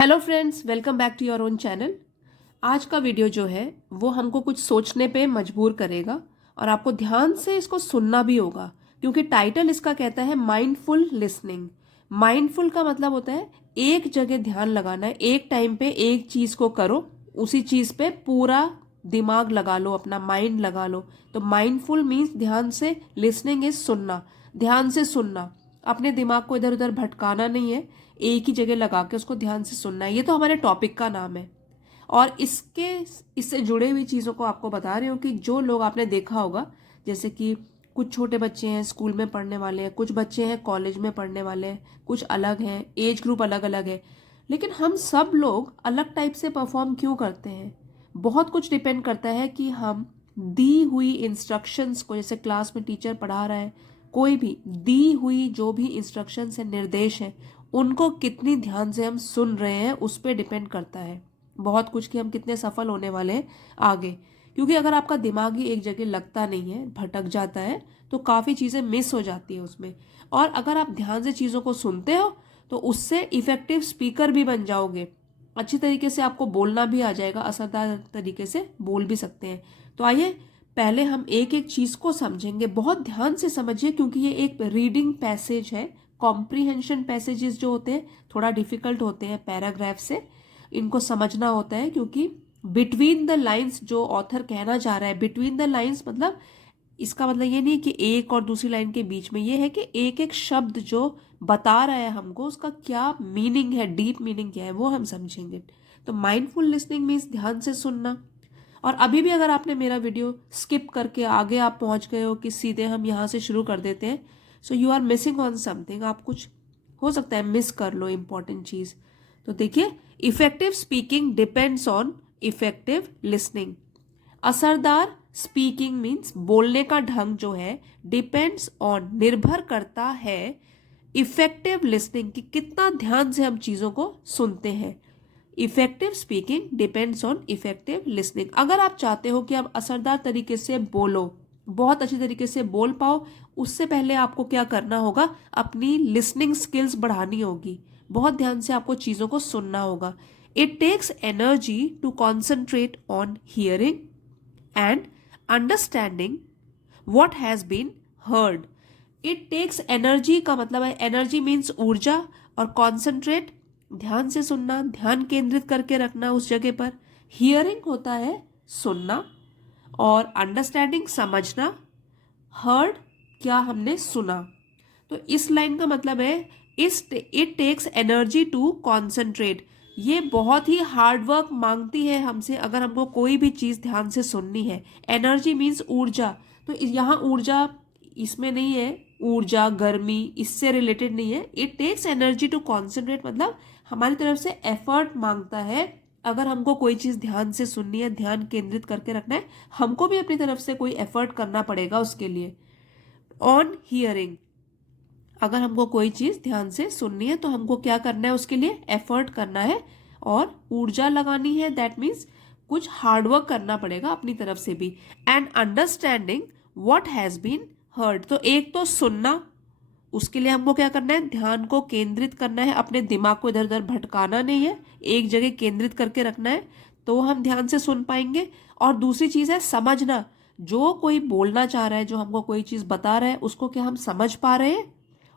Hello friends, welcome back to your own channel. आज का video जो है वो हमको कुछ सोचने पे मजबूर करेगा और आपको ध्यान से इसको सुनना भी होगा, क्योंकि टाइटल इसका कहता है माइंडफुल लिसनिंग। माइंडफुल का मतलब होता है एक जगह ध्यान लगाना है, एक टाइम पे एक चीज़ को करो, उसी चीज़ पे पूरा दिमाग लगा लो, अपना माइंड लगा लो। तो माइंडफुल मीन्स ध्यान से, लिसनिंग इज सुनना, ध्यान से सुनना, अपने दिमाग को इधर उधर भटकाना नहीं है, एक ही जगह लगा के उसको ध्यान से सुनना है। ये तो हमारे टॉपिक का नाम है। और इससे जुड़े हुई चीज़ों को आपको बता रही हूँ कि जो लोग आपने देखा होगा, जैसे कि कुछ छोटे बच्चे हैं स्कूल में पढ़ने वाले हैं, कुछ बच्चे हैं कॉलेज में पढ़ने वाले हैं, कुछ अलग हैं, एज ग्रुप अलग अलग है, लेकिन हम सब लोग अलग टाइप से परफॉर्म क्यों करते हैं? बहुत कुछ डिपेंड करता है कि हम दी हुई इंस्ट्रक्शंस को, जैसे क्लास में टीचर पढ़ा रहा है, कोई भी दी हुई जो भी इंस्ट्रक्शंस है, निर्देश है, उनको कितनी ध्यान से हम सुन रहे हैं उस पर डिपेंड करता है बहुत कुछ, कि हम कितने सफल होने वाले हैं आगे। क्योंकि अगर आपका दिमाग ही एक जगह लगता नहीं है, भटक जाता है, तो काफ़ी चीज़ें मिस हो जाती है उसमें। और अगर आप ध्यान से चीज़ों को सुनते हो तो उससे इफ़ेक्टिव स्पीकर भी बन जाओगे, अच्छी तरीके से आपको बोलना भी आ जाएगा, असरदार तरीके से बोल भी सकते हैं। तो आइए पहले हम एक एक चीज़ को समझेंगे, बहुत ध्यान से समझिए, क्योंकि ये एक रीडिंग पैसेज है। कॉम्प्रीहेंशन पैसेजेस जो होते हैं थोड़ा डिफिकल्ट होते हैं पैराग्राफ से, इनको समझना होता है, क्योंकि बिटवीन द लाइंस जो ऑथर कहना चाह रहा है, बिटवीन द लाइंस मतलब इसका मतलब ये नहीं कि एक और दूसरी लाइन के बीच में, ये है कि एक एक शब्द जो बता रहा है हमको उसका क्या मीनिंग है, डीप मीनिंग क्या है, वो हम समझेंगे। तो माइंडफुल लिसनिंग मीन्स ध्यान से सुनना। और अभी भी अगर आपने मेरा वीडियो स्किप करके आगे आप पहुंच गए हो कि सीधे हम यहाँ से शुरू कर देते हैं, so you are missing on something, आप कुछ हो सकता है मिस कर लो इम्पॉर्टेंट चीज़। तो देखिए, effective speaking depends on effective listening. असरदार स्पीकिंग मीन्स बोलने का ढंग जो है, डिपेंड्स ऑन निर्भर करता है इफेक्टिव लिसनिंग, कि कितना ध्यान से हम चीज़ों को सुनते हैं। Effective speaking depends on effective listening. अगर आप चाहते हो कि आप असरदार तरीके से बोलो, बहुत अच्छी तरीके से बोल पाओ, उससे पहले आपको क्या करना होगा, अपनी लिसनिंग स्किल्स बढ़ानी होगी, बहुत ध्यान से आपको चीज़ों को सुनना होगा। It takes energy to concentrate on hearing and understanding what has been heard. It takes energy का मतलब है, एनर्जी मीन्स ऊर्जा, और कॉन्सेंट्रेट ध्यान से सुनना, ध्यान केंद्रित करके रखना उस जगह पर। हियरिंग होता है सुनना, और अंडरस्टैंडिंग समझना, हर्ड क्या हमने सुना। तो इस लाइन का मतलब है it takes energy to concentrate. ये बहुत ही हार्ड वर्क मांगती है हमसे अगर हमको कोई भी चीज़ ध्यान से सुननी है। एनर्जी मीन्स ऊर्जा, तो यहाँ ऊर्जा इसमें नहीं है, ऊर्जा गर्मी इससे रिलेटेड नहीं है। It takes energy to concentrate मतलब हमारी तरफ से एफर्ट मांगता है। अगर हमको कोई चीज़ ध्यान से सुननी है, ध्यान केंद्रित करके रखना है, हमको भी अपनी तरफ से कोई एफर्ट करना पड़ेगा उसके लिए। ऑन हियरिंग, अगर हमको कोई चीज़ ध्यान से सुननी है तो हमको क्या करना है, उसके लिए एफर्ट करना है और ऊर्जा लगानी है। दैट मीन्स कुछ हार्डवर्क करना पड़ेगा अपनी तरफ से भी। And understanding what has been heard, तो एक तो सुनना, उसके लिए हमको क्या करना है, ध्यान को केंद्रित करना है, अपने दिमाग को इधर उधर भटकाना नहीं है, एक जगह केंद्रित करके रखना है, तो हम ध्यान से सुन पाएंगे। और दूसरी चीज़ है समझना, जो कोई बोलना चाह रहा है, जो हमको कोई चीज़ बता रहा है, उसको क्या हम समझ पा रहे हैं,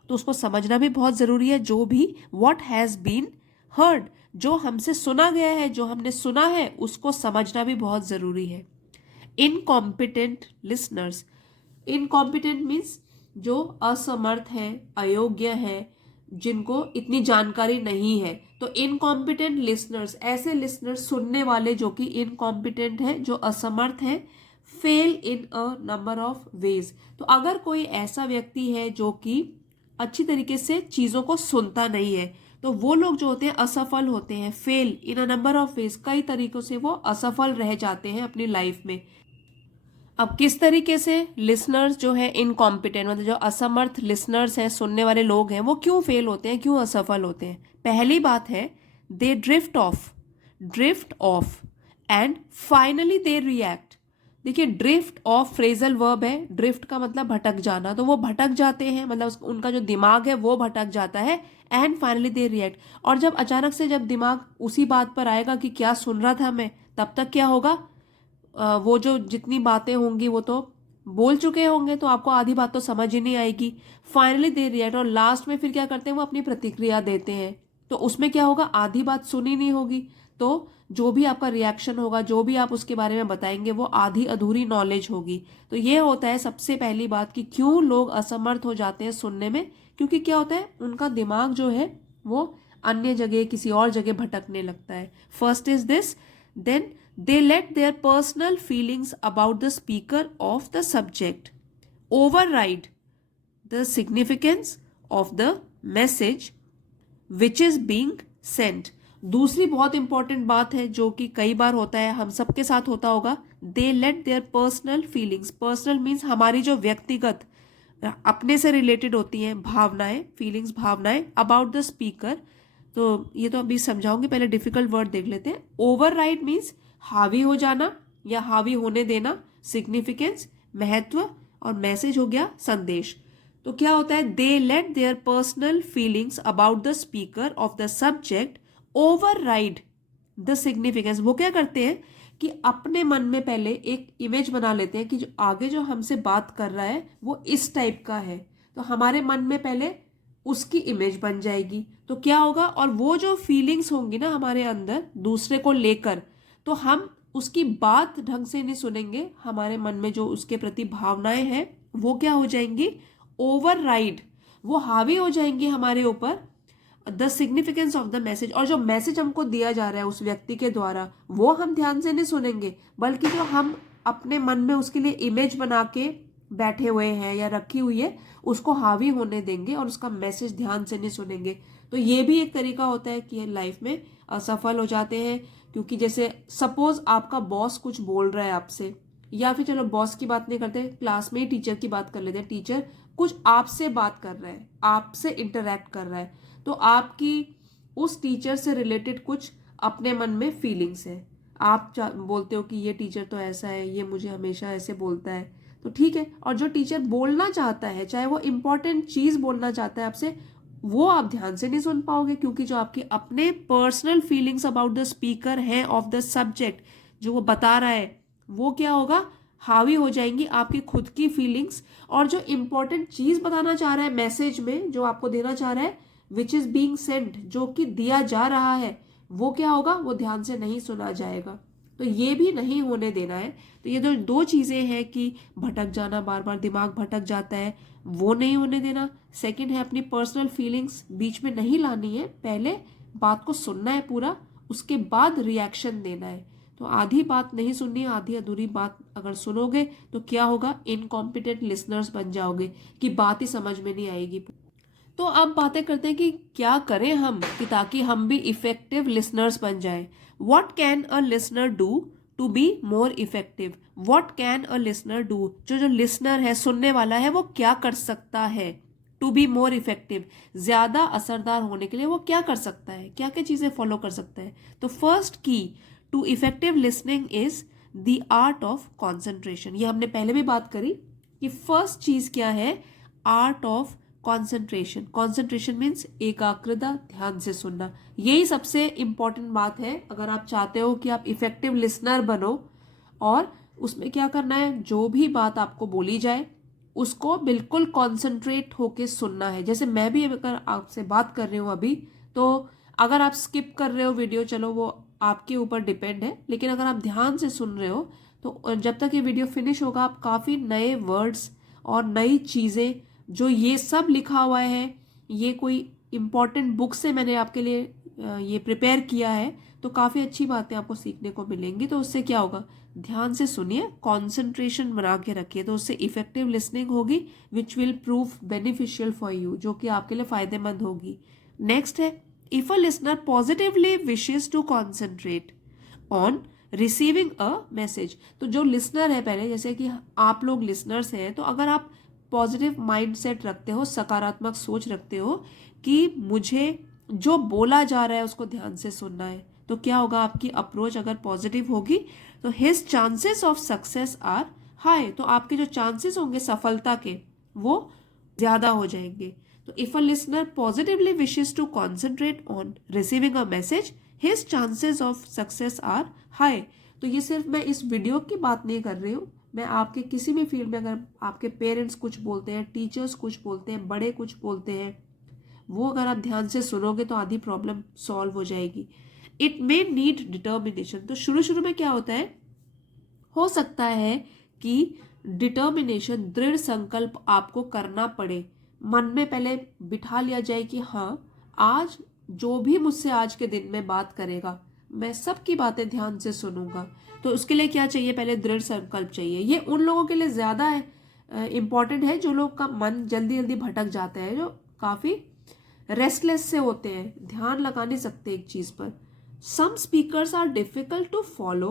तो उसको समझना भी बहुत ज़रूरी है। जो भी व्हाट हैज़ बीन हर्ड, जो हमसे सुना गया है, जो हमने सुना है, उसको समझना भी बहुत ज़रूरी है। इनकॉम्पिटेंट लिसनर्स, इनकॉम्पिटेंट मीन्स जो असमर्थ है, अयोग्य है, जिनको इतनी जानकारी नहीं है। तो इनकॉम्पिटेंट लिसनर्स, ऐसे लिसनर्स सुनने वाले जो कि इनकॉम्पिटेंट है, जो असमर्थ है, fail in a number of ways. तो अगर कोई ऐसा व्यक्ति है जो कि अच्छी तरीके से चीज़ों को सुनता नहीं है, तो वो लोग जो होते हैं असफल होते हैं। Fail in a number of ways, कई तरीकों से वो असफल रह जाते हैं अपनी लाइफ में। अब किस तरीके से लिसनर्स जो है इनकॉम्पिटेंट, मतलब जो असमर्थ लिसनर्स हैं, सुनने वाले लोग हैं, वो क्यों फेल होते हैं, क्यों असफल होते हैं? पहली बात है, they drift off and finally they react. देखिए, ड्रिफ्ट ऑफ फ्रेजल वर्ब है, ड्रिफ्ट का मतलब भटक जाना, तो वो भटक जाते हैं, मतलब उनका जो दिमाग है वो भटक जाता है। And finally they react. और जब अचानक से जब दिमाग उसी बात पर आएगा कि क्या सुन रहा था मैं, तब तक क्या होगा, वो जो जितनी बातें होंगी वो तो बोल चुके होंगे, तो आपको आधी बात तो समझ ही नहीं आएगी। फाइनली दे रिएक्ट, और लास्ट में फिर क्या करते हैं, वो अपनी प्रतिक्रिया देते हैं। तो उसमें क्या होगा, आधी बात सुनी नहीं होगी, तो जो भी आपका रिएक्शन होगा, जो भी आप उसके बारे में बताएंगे, वो आधी अधूरी नॉलेज होगी। तो ये होता है सबसे पहली बात कि क्यों लोग असमर्थ हो जाते हैं सुनने में, क्योंकि क्या होता है, उनका दिमाग जो है वो अन्य जगह, किसी और जगह भटकने लगता है। First is this, then they let their personal feelings about the speaker of the subject override the significance of the message which is being sent। दूसरी बहुत इंपॉर्टेंट बात है जो कि कई बार होता है, हम सबके साथ होता होगा, they let their personal feelings, personal means हमारी जो व्यक्तिगत अपने से रिलेटेड होती हैं भावनाएं, फीलिंग्स भावनाएं, अबाउट द स्पीकर। तो ये तो अभी समझाऊंगी, पहले डिफिकल्ट वर्ड देख लेते हैं। ओवरराइड मीन्स हावी हो जाना या हावी होने देना, सिग्निफिकेंस महत्व, और मैसेज हो गया संदेश। तो क्या होता है, they let their personal feelings about the speaker of the subject override the significance. वो क्या करते हैं कि अपने मन में पहले एक इमेज बना लेते हैं कि जो आगे जो हमसे बात कर रहा है वो इस टाइप का है, तो हमारे मन में पहले उसकी इमेज बन जाएगी। तो क्या होगा, और वो जो फीलिंग्स होंगी ना हमारे अंदर दूसरे को लेकर, तो हम उसकी बात ढंग से नहीं सुनेंगे, हमारे मन में जो उसके प्रति भावनाएं हैं वो क्या हो जाएंगी, ओवरराइड, वो हावी हो जाएंगी हमारे ऊपर the significance of the message. और जो मैसेज हमको दिया जा रहा है उस व्यक्ति के द्वारा, वो हम ध्यान से नहीं सुनेंगे, बल्कि जो हम अपने मन में उसके लिए इमेज बना के बैठे हुए हैं या रखी हुई है, उसको हावी होने देंगे और उसका मैसेज ध्यान से नहीं सुनेंगे। तो ये भी एक तरीका होता है कि लाइफ में असफल हो जाते हैं। क्योंकि जैसे सपोज आपका बॉस कुछ बोल रहा है आपसे, या फिर चलो बॉस की बात नहीं करते, क्लास में ही टीचर की बात कर लेते हैं, टीचर कुछ आपसे बात कर रहा है, आपसे इंटरेक्ट कर रहा है, तो आपकी उस टीचर से रिलेटेड कुछ अपने मन में फीलिंग्स है, आप बोलते हो कि ये टीचर तो ऐसा है, ये मुझे हमेशा ऐसे बोलता है, तो ठीक है। और जो टीचर बोलना चाहता है, चाहे वो इंपॉर्टेंट चीज बोलना चाहता है आपसे, वो आप ध्यान से नहीं सुन पाओगे, क्योंकि जो आपके अपने personal feelings about the speaker है ऑफ द सब्जेक्ट, जो वो बता रहा है, वो क्या होगा, हावी हो जाएंगी आपकी खुद की फीलिंग्स। और जो इंपॉर्टेंट चीज बताना चाह रहा है मैसेज में, जो आपको देना चाह रहा है, विच इज बीइंग सेंट, जो कि दिया जा रहा है, वो क्या होगा, वो ध्यान से नहीं सुना जाएगा। तो ये भी नहीं होने देना है। तो ये जो दो चीजें हैं कि भटक जाना, बार बार दिमाग भटक जाता है, वो नहीं होने देना। सेकंड है अपनी पर्सनल फीलिंग्स बीच में नहीं लानी है, पहले बात को सुनना है पूरा, उसके बाद रिएक्शन देना है। तो आधी बात नहीं सुननी है, आधी अधूरी बात अगर सुनोगे तो क्या होगा, इनकॉम्पिटेंट लिसनर्स बन जाओगे कि बात ही समझ में नहीं आएगी। तो अब बातें करते हैं कि क्या करें हम कि ताकि हम भी इफेक्टिव लिसनर्स बन जाएं। What can a listener do to be more effective. What can a listener do, जो लिसनर है, सुनने वाला है, वो क्या कर सकता है टू बी मोर इफेक्टिव, ज्यादा असरदार होने के लिए वो क्या कर सकता है, क्या क्या चीजें फॉलो कर सकता है। तो first key to effective listening is the art of concentration. ये हमने पहले भी बात करी कि फर्स्ट चीज क्या है, art of concentration. Concentration means एकाग्रता, ध्यान से सुनना। यही सबसे इंपॉर्टेंट बात है अगर आप चाहते हो कि आप इफेक्टिव लिसनर बनो। और उसमें क्या करना है, जो भी बात आपको बोली जाए उसको बिल्कुल कॉन्सेंट्रेट होके सुनना है। जैसे मैं भी अगर आपसे बात कर रही हूँ अभी, तो अगर आप स्किप कर रहे हो वीडियो, चलो वो आपके ऊपर डिपेंड है, लेकिन अगर आप ध्यान से सुन रहे हो तो जब तक ये वीडियो फिनिश होगा आप काफ़ी नए वर्ड्स और नई चीज़ें, जो ये सब लिखा हुआ है, ये कोई इम्पॉर्टेंट बुक से मैंने आपके लिए ये प्रिपेयर किया है, तो काफ़ी अच्छी बातें आपको सीखने को मिलेंगी। तो उससे क्या होगा, ध्यान से सुनिए, कंसंट्रेशन बना के रखिए, तो उससे इफेक्टिव लिसनिंग होगी which will prove beneficial for you, जो कि आपके लिए फायदेमंद होगी। नेक्स्ट है, if a listener positively wishes to concentrate on receiving a message. तो जो लिसनर है, पहले जैसे कि आप लोग लिसनर्स हैं, तो अगर आप पॉजिटिव माइंडसेट रखते हो, सकारात्मक सोच रखते हो कि मुझे जो बोला जा रहा है उसको ध्यान से सुनना है, तो क्या होगा, आपकी अप्रोच अगर पॉजिटिव होगी तो his chances of success are high. तो आपके जो चांसेस होंगे सफलता के, वो ज्यादा हो जाएंगे। तो if a listener positively wishes to concentrate on receiving a message, his chances of success are high. तो ये सिर्फ मैं इस वीडियो की बात नहीं कर रही हूँ, मैं आपके किसी भी फील्ड में अगर आपके पेरेंट्स कुछ बोलते हैं, टीचर्स कुछ बोलते हैं, बड़े कुछ बोलते हैं, वो अगर आप ध्यान से सुनोगे तो आधी प्रॉब्लम सॉल्व हो जाएगी। It may need determination. तो शुरू शुरू में क्या होता है, हो सकता है कि डिटर्मिनेशन, दृढ़ संकल्प आपको करना पड़े। मन में पहले बिठा लिया जाए कि हाँ, आज जो भी मुझसे आज के दिन में बात करेगा, मैं सबकी बातें ध्यान से सुनूंगा। तो उसके लिए क्या चाहिए, पहले दृढ़ संकल्प चाहिए। ये उन लोगों के लिए ज़्यादा इम्पॉर्टेंट है जो लोग का मन जल्दी जल्दी भटक जाता है, जो काफ़ी रेस्टलेस से होते हैं, ध्यान लगा नहीं सकते एक चीज़ पर। Some speakers are difficult to follow.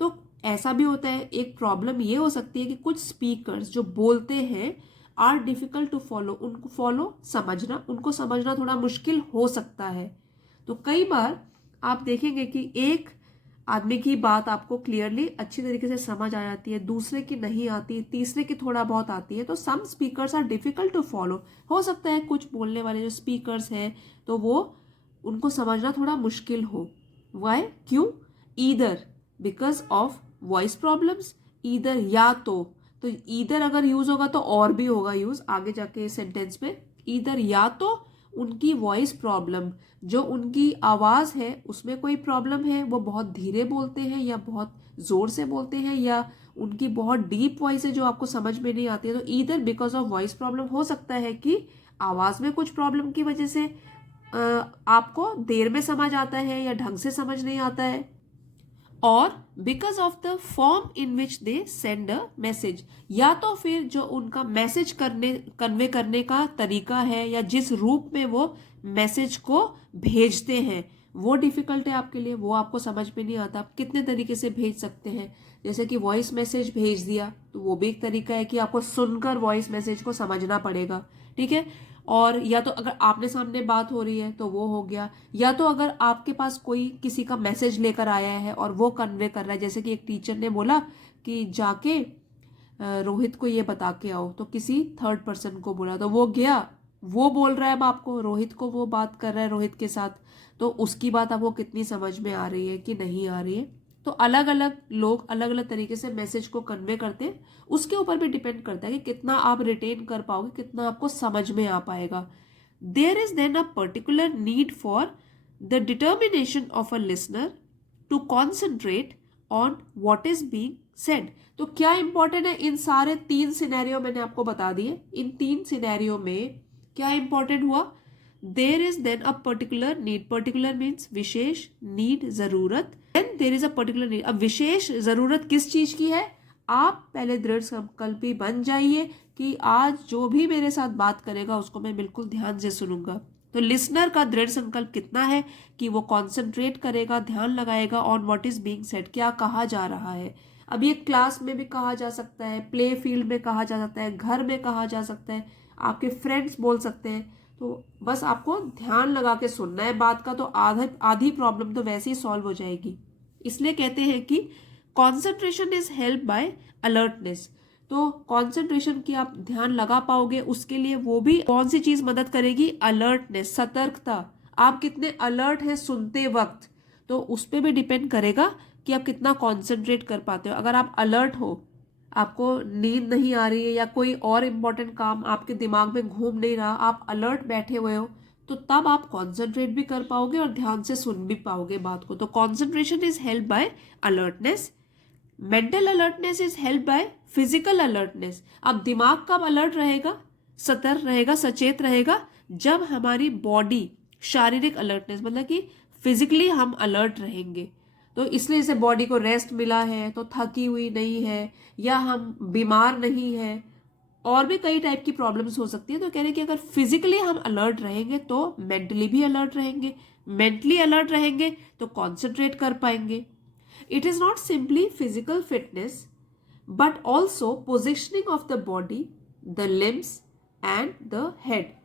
तो ऐसा भी होता है, एक प्रॉब्लम ये हो सकती है कि कुछ स्पीकर्स जो बोलते हैं आर डिफिकल्ट टू फॉलो, उनको समझना थोड़ा मुश्किल हो सकता है। तो कई बार आप देखेंगे कि एक आदमी की बात आपको क्लियरली अच्छी तरीके से समझ आ जाती है, दूसरे की नहीं आती, तीसरे की थोड़ा बहुत आती है। तो some speakers are difficult to follow. हो सकता है कुछ बोलने वाले जो स्पीकर्स हैं तो वो उनको समझना थोड़ा मुश्किल हो। वाई, क्यों? Either because of voice problems, either या तो ईदर अगर यूज होगा तो और भी होगा यूज आगे जाके सेंटेंस में। ईदर या तो उनकी वॉइस प्रॉब्लम, जो उनकी आवाज़ है उसमें कोई प्रॉब्लम है, वो बहुत धीरे बोलते हैं या बहुत ज़ोर से बोलते हैं, या उनकी बहुत डीप वॉइस है जो आपको समझ में नहीं आती है। तो either because of voice problem, हो सकता है कि आवाज़ में कुछ प्रॉब्लम की वजह से आपको देर में समझ आता है या ढंग से समझ नहीं आता है, और because of the form in which they send a message, या तो फिर जो उनका मैसेज कन्वे करने का तरीका है या जिस रूप में वो मैसेज को भेजते हैं वो डिफिकल्ट है आपके लिए, वो आपको समझ में नहीं आता। आप कितने तरीके से भेज सकते हैं, जैसे कि वॉइस मैसेज भेज दिया तो वो भी एक तरीका है कि आपको सुनकर वॉइस मैसेज को समझना पड़ेगा, ठीक है। और या तो अगर आपने सामने बात हो रही है तो वो हो गया, या तो अगर आपके पास कोई किसी का मैसेज लेकर आया है और वो कन्वे कर रहा है, जैसे कि एक टीचर ने बोला कि जाके रोहित को ये बता के आओ, तो किसी थर्ड पर्सन को बोला तो वो गया, वो बोल रहा है अब आपको, रोहित को वो बात कर रहा है रोहित के साथ, तो उसकी बात आपको कितनी समझ में आ रही है कि नहीं आ रही है। तो अलग अलग लोग अलग अलग तरीके से मैसेज को कन्वे करते हैं, उसके ऊपर भी डिपेंड करता है कि कितना आप रिटेन कर पाओगे, कितना आपको समझ में आ पाएगा। There is then a particular need for the determination of a listener to concentrate on what is being said. तो क्या इंपॉर्टेंट है, इन सारे 3 सिनेरियो मैंने आपको बता दिए, इन 3 सिनेरियो में क्या इंपॉर्टेंट हुआ, there is then a particular need, particular means विशेष, नीड जरूरत, then there is a particular need. अब विशेष जरूरत किस चीज की है, आप पहले दृढ़ संकल्पी बन जाइए कि आज जो भी मेरे साथ बात करेगा उसको मैं बिल्कुल ध्यान से सुनूंगा। तो लिसनर का दृढ़ संकल्प कितना है कि वो कॉन्सेंट्रेट करेगा, ध्यान लगाएगा on what is being said, क्या कहा जा रहा है। अब ये क्लास में भी कहा जा सकता है, प्ले फील्ड में कहा जा सकता है, घर में कहा जा सकता है, आपके फ्रेंड्स बोल सकते हैं। तो बस आपको ध्यान लगा के सुनना है बात का, तो आधी प्रॉब्लम तो वैसे ही सॉल्व हो जाएगी। इसलिए कहते हैं कि concentration is help by alertness. तो कॉन्सेंट्रेशन की आप ध्यान लगा पाओगे, उसके लिए वो भी कौन सी चीज मदद करेगी, अलर्टनेस, सतर्कता। आप कितने अलर्ट हैं सुनते वक्त, तो उस पर भी डिपेंड करेगा कि आप कितना कॉन्सेंट्रेट कर पाते हो। अगर आप अलर्ट हो, आपको नींद नहीं आ रही है या कोई और इम्पोर्टेंट काम आपके दिमाग में घूम नहीं रहा, आप अलर्ट बैठे हुए हो, तो तब आप कॉन्सेंट्रेट भी कर पाओगे और ध्यान से सुन भी पाओगे बात को। तो concentration is help by alertness. Mental alertness is help by physical alertness. अब दिमाग कब अलर्ट रहेगा, सतर्क रहेगा, सचेत रहेगा, जब हमारी बॉडी, शारीरिक अलर्टनेस मतलब कि फिजिकली हम अलर्ट रहेंगे। तो इसलिए जैसे बॉडी को रेस्ट मिला है तो थकी हुई नहीं है, या हम बीमार नहीं है, और भी कई टाइप की प्रॉब्लम्स हो सकती है। तो कह रहे हैं कि अगर फिजिकली हम अलर्ट रहेंगे तो मेंटली भी अलर्ट रहेंगे, मेंटली अलर्ट रहेंगे तो कॉन्सेंट्रेट कर पाएंगे। It is not simply physical fitness but also positioning of the body, the limbs and the head.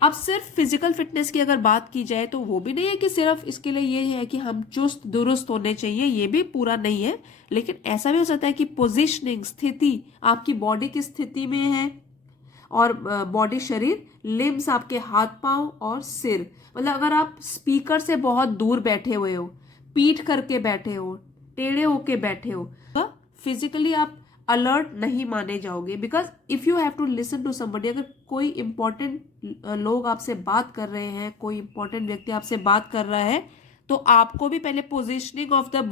अब सिर्फ फिजिकल फिटनेस की अगर बात की जाए तो वो भी नहीं है कि सिर्फ इसके लिए ये है कि हम चुस्त दुरुस्त होने चाहिए, ये भी पूरा नहीं है। लेकिन ऐसा भी हो सकता है कि पोजिशनिंग, स्थिति, आपकी बॉडी किस स्थिति में है और बॉडी, शरीर लिम्स आपके हाथ पांव और सिर, मतलब अगर आप स्पीकर से बहुत दूर बैठे हुए हो, पीठ करके बैठे हो, टेढ़े होके बैठे हो, तो फिजिकली आप अलर्ट नहीं माने जाओगे। Because if you have to listen to somebody, अगर कोई इंपॉर्टेंट लोग आपसे बात कर रहे हैं, कोई इंपॉर्टेंट व्यक्ति आपसे बात कर रहा है, तो आपको भी पहले पोजिशनिंग ऑफ द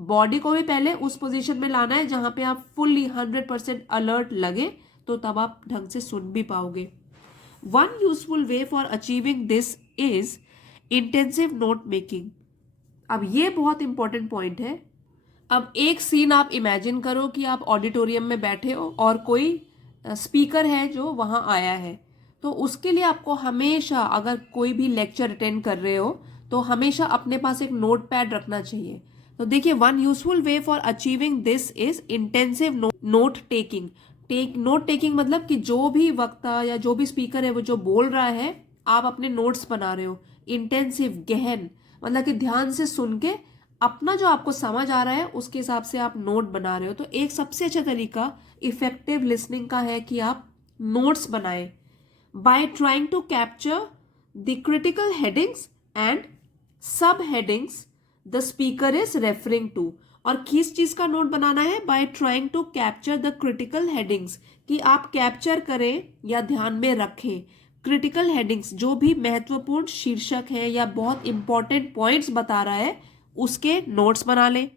बॉडी को भी पहले उस पोजीशन में लाना है जहां पे आप फुल्ली 100% अलर्ट लगे, तो तब आप ढंग से सुन भी पाओगे। One useful way for achieving this is intensive note making. अब ये बहुत इंपॉर्टेंट पॉइंट है। अब एक सीन आप इमेजिन करो कि आप ऑडिटोरियम में बैठे हो और कोई स्पीकर है जो वहां आया है, तो उसके लिए आपको हमेशा, अगर कोई भी लेक्चर अटेंड कर रहे हो, तो हमेशा अपने पास एक नोट पैड रखना चाहिए। तो देखिए, one useful way for achieving this is intensive note taking. Note taking मतलब कि जो भी वक्ता या जो भी स्पीकर है वो जो बोल रहा है, आप अपने नोट्स बना रहे हो। इंटेंसिव, गहन, मतलब कि ध्यान से सुन के अपना जो आपको समझ आ रहा है उसके हिसाब से आप नोट बना रहे हो। तो एक सबसे अच्छा तरीका इफेक्टिव लिसनिंग का है कि आप नोट्स बनाएं by trying to capture the critical headings and sub headings the speaker is referring to. और किस चीज का नोट बनाना है? By trying to capture the critical headings, कि आप कैप्चर करें या ध्यान में रखें क्रिटिकल हेडिंग्स, जो भी महत्वपूर्ण शीर्षक है या बहुत इंपॉर्टेंट पॉइंट्स बता रहा है, उसके नोट्स बना लें।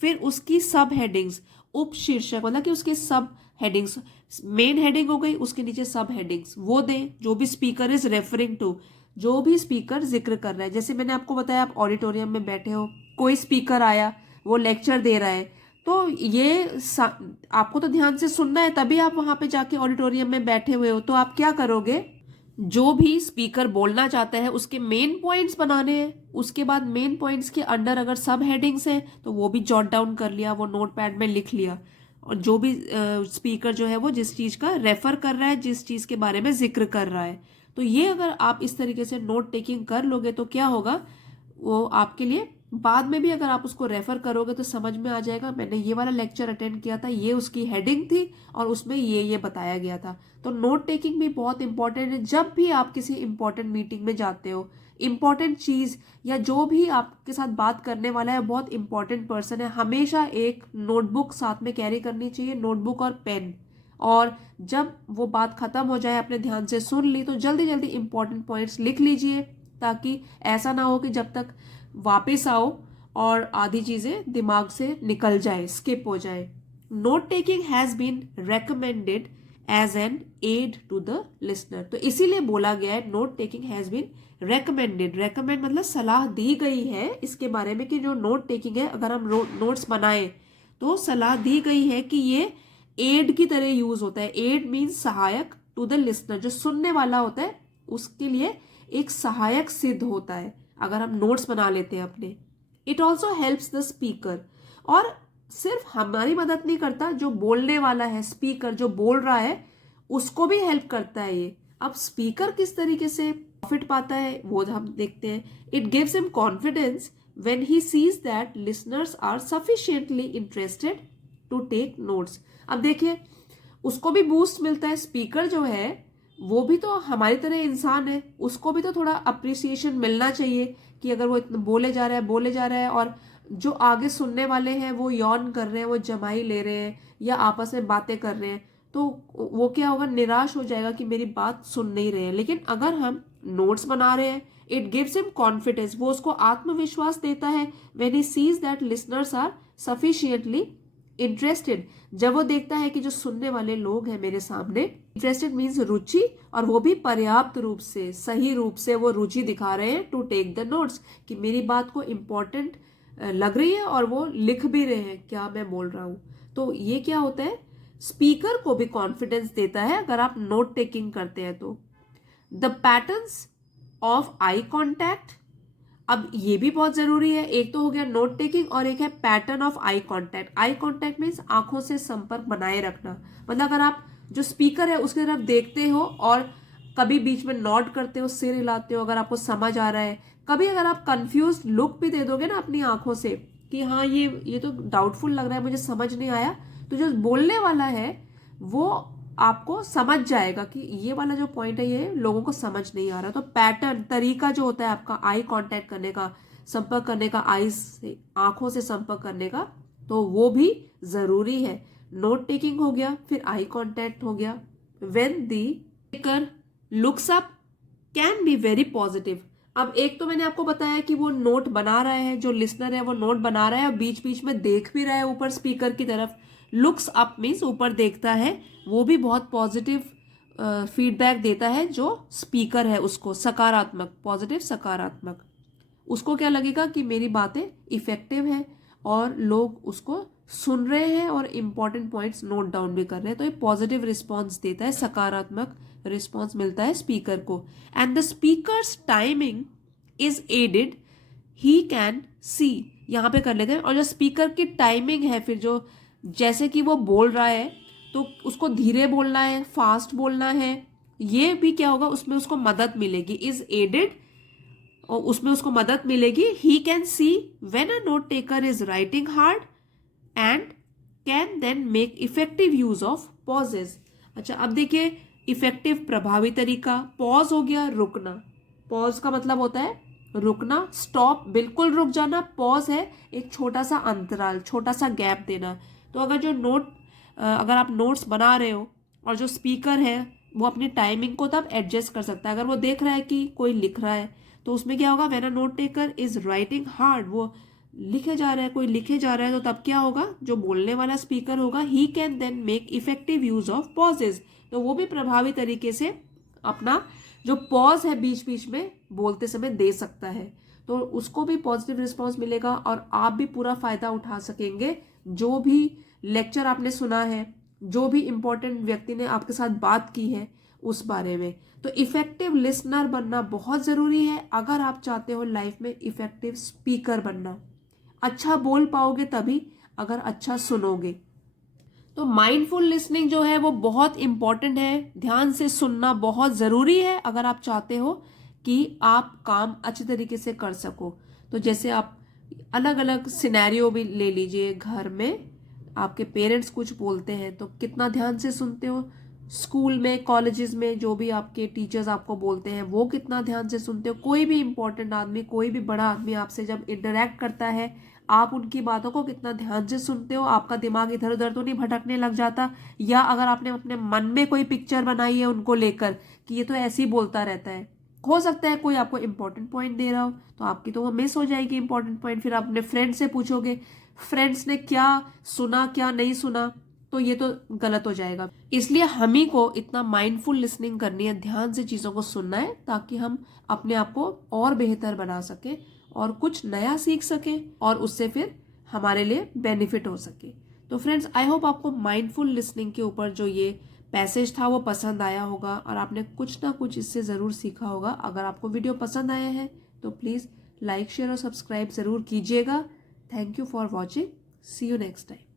फिर उसकी सब हेडिंग्स, उप शीर्षक, मतलब कि उसके सब हेडिंग्स, मेन हेडिंग हो गई, उसके नीचे सब हेडिंग्स वो दें जो भी स्पीकर इज रेफरिंग टू, जो भी स्पीकर जिक्र कर रहा है। जैसे मैंने आपको बताया, आप ऑडिटोरियम में बैठे हो, कोई स्पीकर आया, वो लेक्चर दे रहा है, तो ये आपको तो ध्यान से सुनना है, तभी आप वहां पे जाके ऑडिटोरियम में बैठे हुए हो। तो आप क्या करोगे? जो भी स्पीकर बोलना चाहता है उसके मेन पॉइंट्स बनाने हैं। उसके बाद मेन पॉइंट्स के अंडर अगर सब हेडिंग्स हैं तो वो भी जॉट डाउन कर लिया, वो नोटपैड में लिख लिया। और जो भी स्पीकर जो है वो जिस चीज़ का रेफर कर रहा है, जिस चीज़ के बारे में जिक्र कर रहा है, तो ये अगर आप इस तरीके से नोट टेकिंग कर लोगे तो क्या होगा, वो आपके लिए बाद में भी अगर आप उसको रेफर करोगे तो समझ में आ जाएगा, मैंने ये वाला लेक्चर अटेंड किया था, ये उसकी हेडिंग थी और उसमें ये बताया गया था। तो नोट टेकिंग भी बहुत इंपॉर्टेंट है। जब भी आप किसी इंपॉर्टेंट मीटिंग में जाते हो, इंपॉर्टेंट चीज़ या जो भी आपके साथ बात करने वाला है, बहुत इंपॉर्टेंट पर्सन है, हमेशा एक नोटबुक साथ में कैरी करनी चाहिए, नोटबुक और पेन। और जब वो बात खत्म हो जाए, आपने ध्यान से सुन ली, तो जल्दी जल्दी इंपॉर्टेंट पॉइंट्स लिख लीजिए, ताकि ऐसा ना हो कि जब तक वापस आओ और आधी चीजें दिमाग से निकल जाए, स्किप हो जाए। Note taking has been recommended as an aid to the listener. तो इसीलिए बोला गया है note taking has been recommended. Recommend मतलब सलाह दी गई है इसके बारे में कि जो नोट टेकिंग है, अगर हम नोट्स बनाए तो सलाह दी गई है कि ये एड की तरह यूज होता है। एड मीन्स सहायक, टू द लिसनर, जो सुनने वाला होता है उसके लिए एक सहायक सिद्ध होता है अगर हम नोट्स बना लेते हैं अपने। It also helps the speaker, और सिर्फ हमारी मदद नहीं करता, जो बोलने वाला है, स्पीकर जो बोल रहा है, उसको भी हेल्प करता है ये। अब स्पीकर किस तरीके से प्रॉफिट पाता है वो हम देखते हैं। It gives him confidence when he sees that listeners are sufficiently interested to take notes. अब देखिए, उसको भी बूस्ट मिलता है। स्पीकर जो है वो भी तो हमारी तरह इंसान है, उसको भी तो थोड़ा अप्रिसिएशन मिलना चाहिए कि अगर वो इतना बोले जा रहा है और जो आगे सुनने वाले हैं वो यौन कर रहे हैं, वो जमाई ले रहे हैं या आपस में बातें कर रहे हैं, तो वो क्या होगा, निराश हो जाएगा कि मेरी बात सुन नहीं रहे हैं। लेकिन अगर हम नोट्स बना रहे हैं, इट गिव्स हिम कॉन्फिडेंस, वो उसको आत्मविश्वास देता है। When he sees that listeners are sufficiently interested, जब वो देखता है कि जो सुनने वाले लोग हैं मेरे सामने, इंटरेस्टेड मीन्स रुचि, और वो भी पर्याप्त रूप से, सही रूप से वो रुचि दिखा रहे हैं टू टेक द नोट्स, कि मेरी बात को इम्पोर्टेंट लग रही है और वो लिख भी रहे हैं क्या मैं बोल रहा हूँ। तो ये क्या होता है, स्पीकर को भी कॉन्फिडेंस देता है अगर आप नोट टेकिंग करते हैं तो। The patterns of eye contact, अब ये भी बहुत जरूरी है। एक तो हो गया नोट टेकिंग और एक है pattern of eye contact. Eye contact means आंखों से संपर्क बनाए रखना, मतलब अगर आप जो स्पीकर है उसकी तरफ देखते हो और कभी बीच में नॉड करते हो, सिर हिलाते हो अगर आपको समझ आ रहा है, कभी अगर आप कंफ्यूज लुक भी दे दोगे ना अपनी आंखों से कि हाँ ये तो डाउटफुल लग रहा है, मुझे समझ नहीं आया, तो जो बोलने वाला है वो आपको समझ जाएगा कि ये वाला जो पॉइंट है ये लोगों को समझ नहीं आ रहा। तो पैटर्न, तरीका जो होता है आपका आई कांटेक्ट करने का, संपर्क करने का, आईज से, आंखों से संपर्क करने का, तो वो भी जरूरी है। नोट टेकिंग हो गया, फिर आई कांटेक्ट हो गया। When the speaker looks up can be very positive. अब एक तो मैंने आपको बताया कि वो नोट बना रहा है, जो लिसनर है वो नोट बना रहा है और बीच बीच में देख भी रहा है ऊपर स्पीकर की तरफ। लुक्स अप मीन्स ऊपर देखता है, वो भी बहुत पॉजिटिव फीडबैक देता है जो स्पीकर है उसको, सकारात्मक, पॉजिटिव सकारात्मक। उसको क्या लगेगा कि मेरी बातें इफेक्टिव है और लोग उसको सुन रहे हैं और इम्पॉर्टेंट पॉइंट्स नोट डाउन भी कर रहे हैं। तो ये पॉजिटिव रिस्पॉन्स देता है, सकारात्मक रिस्पॉन्स मिलता है स्पीकर को। And the speaker's timing is aided, he can see, यहाँ पे कर लेते हैं। और जो स्पीकर की टाइमिंग है, फिर जो जैसे कि वो बोल रहा है तो उसको धीरे बोलना है, फास्ट बोलना है, ये भी क्या होगा उसमें उसको मदद मिलेगी। इज एडेड, और उसमें उसको मदद मिलेगी। He can see when a note taker is writing hard and can then make effective use of pauses. अच्छा, अब देखिए इफेक्टिव, प्रभावी तरीका। पॉज हो गया रुकना। पॉज का मतलब होता है रुकना, स्टॉप, बिल्कुल रुक जाना। पॉज है एक छोटा सा अंतराल, छोटा सा गैप देना। तो अगर जो अगर आप नोट्स बना रहे हो और जो स्पीकर है वो अपनी टाइमिंग को तब एडजस्ट कर सकता है। अगर वो देख रहा है कि कोई लिख रहा है तो उसमें क्या होगा, when a note taker is writing hard, वो लिखे जा रहा है, कोई लिखे जा रहा है, तो तब क्या होगा, जो बोलने वाला स्पीकर होगा, he can then make effective use of pauses. तो वो भी प्रभावी तरीके से अपना जो पॉज है बीच बीच में बोलते समय दे सकता है। तो उसको भी पॉजिटिव रिस्पॉन्स मिलेगा और आप भी पूरा फायदा उठा सकेंगे। जो भी लेक्चर आपने सुना है, जो भी इंपॉर्टेंट व्यक्ति ने आपके साथ बात की है उस बारे में। तो इफेक्टिव लिसनर बनना बहुत जरूरी है अगर आप चाहते हो लाइफ में इफेक्टिव स्पीकर बनना। अच्छा बोल पाओगे तभी अगर अच्छा सुनोगे। तो माइंडफुल लिसनिंग जो है वो बहुत इंपॉर्टेंट है, ध्यान से सुनना बहुत ज़रूरी है अगर आप चाहते हो कि आप काम अच्छे तरीके से कर सको। तो जैसे आप अलग अलग सिनेरियो भी ले लीजिए, घर में आपके पेरेंट्स कुछ बोलते हैं तो कितना ध्यान से सुनते हो, स्कूल में, कॉलेजेस में जो भी आपके टीचर्स आपको बोलते हैं वो कितना ध्यान से सुनते हो। कोई भी इंपॉर्टेंट आदमी, कोई भी बड़ा आदमी आपसे जब इंटरेक्ट करता है, आप उनकी बातों को कितना ध्यान से सुनते हो। आपका दिमाग इधर उधर तो नहीं भटकने लग जाता, या अगर आपने अपने मन में कोई पिक्चर बनाई है उनको लेकर कि ये तो ऐसे ही बोलता रहता है, हो सकता है कोई आपको इंपॉर्टेंट पॉइंट दे रहा हो तो आपकी तो वो मिस हो जाएगी इंपॉर्टेंट पॉइंट। फिर आप अपने फ्रेंड से पूछोगे, फ्रेंड्स ने क्या सुना क्या नहीं सुना, तो ये तो गलत हो जाएगा। इसलिए हम ही को इतना माइंडफुल लिसनिंग करनी है, ध्यान से चीज़ों को सुनना है ताकि हम अपने आप को और बेहतर बना सके और कुछ नया सीख सके और उससे फिर हमारे लिए बेनिफिट हो सके। तो फ्रेंड्स, आई होप आपको माइंडफुल लिसनिंग के ऊपर जो ये पैसेज था वो पसंद आया होगा और आपने कुछ ना कुछ इससे ज़रूर सीखा होगा। अगर आपको वीडियो पसंद आया है तो प्लीज़ लाइक, शेयर और सब्सक्राइब ज़रूर कीजिएगा। Thank you for watching. See you next time.